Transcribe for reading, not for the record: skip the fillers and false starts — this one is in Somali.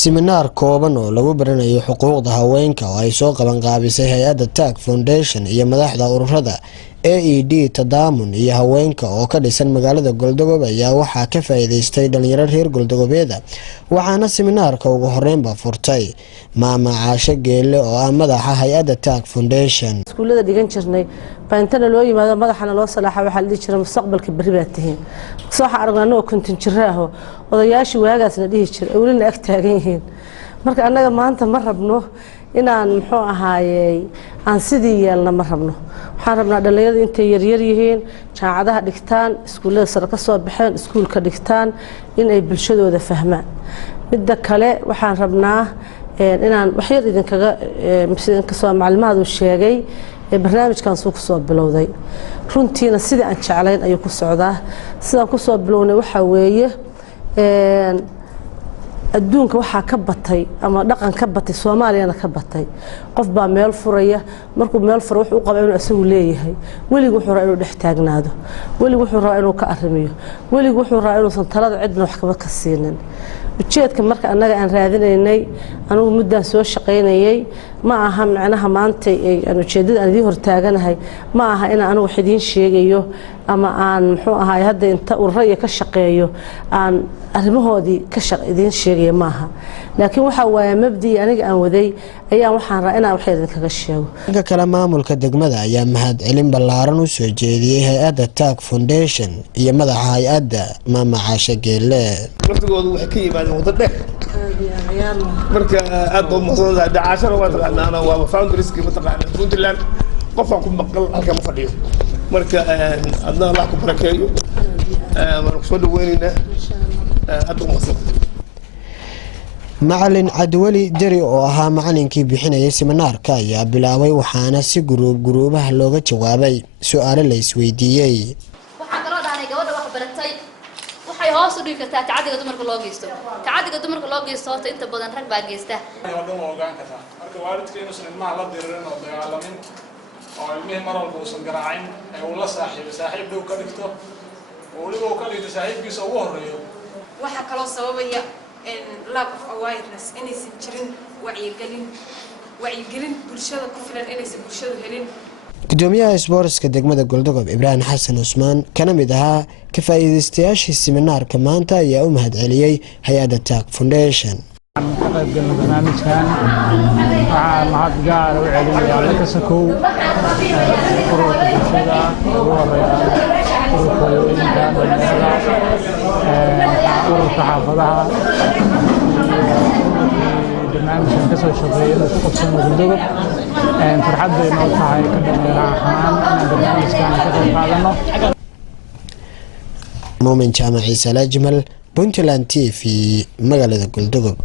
Seminar kooban oo lagu baranayo xuquuqda haweenka oo ay soo qaban qaabisay hay'adda TAG Foundation iyo madaxda ururada AED Tadaamun iyo haweenka oo ka dhisan magaalada Galdogob ayaa waxaa ka faa'iideystay dhalinyaro reer Galdogobeeda waxaana seminaarka ugu horeynba furtay Maama Caashe Geelle oo ah madaxa hay'adda TAG Foundation. iskuulada dhigan jirnay baantana loo yimaado madaxana loo salaaxa waxa la jiray mustaqbalka bari baa tahay soo aragnaa oo kontin jiraaho odayaashii waagaasna dhihi jiray awlina ag taagan yihiin marka annaga maanta ma rabno inaan muxuu ahaayay aan sidii yeelna ma rabno waxaan rabnaa dhalinyarada intay yar yihiin jaamacadaha dhigtaan iskuulada sare ka soo baxeen iskuulka dhigtaan in ay bulshadooda fahmaan midda kale waxaan rabnaa inaan wax yar idinkaga soo macluumaad uu sheegay barnaamijkan soo ku soo bilowday runtiina sidii aan jeclayn ayuu ku socdaa sidaan ku soo bilownay waxa weeye adduunka waxaa ka batay ama dhaqan ka batay Soomaaliyana ka batay qof baa meel furaya markuu meel furo wuxuu qaba inuu asagu leeyahay waligu wuxuu rabaa inuu dhex taagnaado waligu wuxuu rabaa inuu ka arrimiyo waligu wuxuu rabaa inuu san talada cidna wax kaba ka siinin ujeedka marka annaga aan raadinaynay anigu muddaan soo shaqaynayay ma aha macnaha maanta aan ujeedada aan idin hortaaganahay ma aha in aan wax idin sheegayo ama aan muxuu ahaay hadda inta ururaya ka shaqeeyo aan arrimahoodii ka idin sheegay ma aha laakiin waxa waaye mabdii aniga aan waday ayaan waxaan rabaa inaan wax idin kaga sheego dhanka kale maamulka degmada ayaa mahad celin ballaaran u soo jeediyay hay'adda TAG Foundation iyo madaxa hay'adda Maama Caashe Geelle waqtigoodu waxay ka yimaadeen wada dheer marka aad u mahadsantahay dacaashana waa taqaanaa waa founderski mataqaanaa Puntland qofka ku maqal halka ma fadhiyo marka adna Allah ku barakeeyo waan ku soo dhaweynayna aad u mahadsantahay macallin Cabdiwali Dari oo ahaa macallinkii bixinayay seminaarka ayaa bilaabay waxaana si guruubaha looga jawaabay su'aalo la isweydiiyay waxaan kaloo dhahnay gabadha wax baratay waxay hoos u dhigi kartaa tacadiga dumarka loo geysto tacadiga dumarka loo geysto horta inta badan rag baa geysta waddan waa ogaan kartaa marka waalidka inuusan ilmaha la diriirin oo dagaalamin oo ilmihii mar walba uusan garaacin ee uu la saaxiib dhow ka dhigto oo weliba uu ka dhigto saaxiibkiisa ugu horreeyo waxaa kaloo sababaya lack of awareness inaysan jirin wacyigelin bulshada ku filan inaysan bulshadu helin gudoomiyaha isboortiska degmada Galdogob Ibrahim Xasan Usmaan kana mid ahaa ka faa'iideystayaashii seminaarka maanta ayaa u mahad celiyay hay'adda TAG Foundation ka qayb galno barnaamijkan waxaa mahad gaar u celinayaa la kasakow ururka bulshada ugu horeeya ururka haweenka dhalinyarada ururka xaafadaha barnaamijkan kasoo shaqeeyay inuu ku qabsano Galdogob farxad bay noo tahay ka dhalinyaro ahaan inaan barnaamijkan ka qayb qaadano Muumin Jaamac Ciise Lajmal Puntland TV magaalada Galdogob.